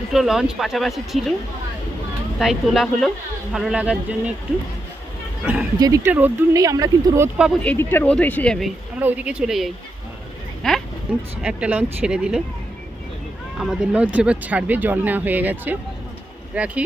দুটো লঞ্চ পাশাপাশি ছিল, তাই তোলা হলো ভালো লাগার জন্য একটু। যেদিকটা রোদ্দুর নেই আমরা কিন্তু রোদ পাবো, এই দিকটা রোদ এসে যাবে, আমরা ওইদিকে চলে যাই। হ্যাঁ, একটা লঞ্চ ছেড়ে দিল, আমাদের লঞ্চ এবার ছাড়বে, জল নেওয়া হয়ে গেছে। রাখি।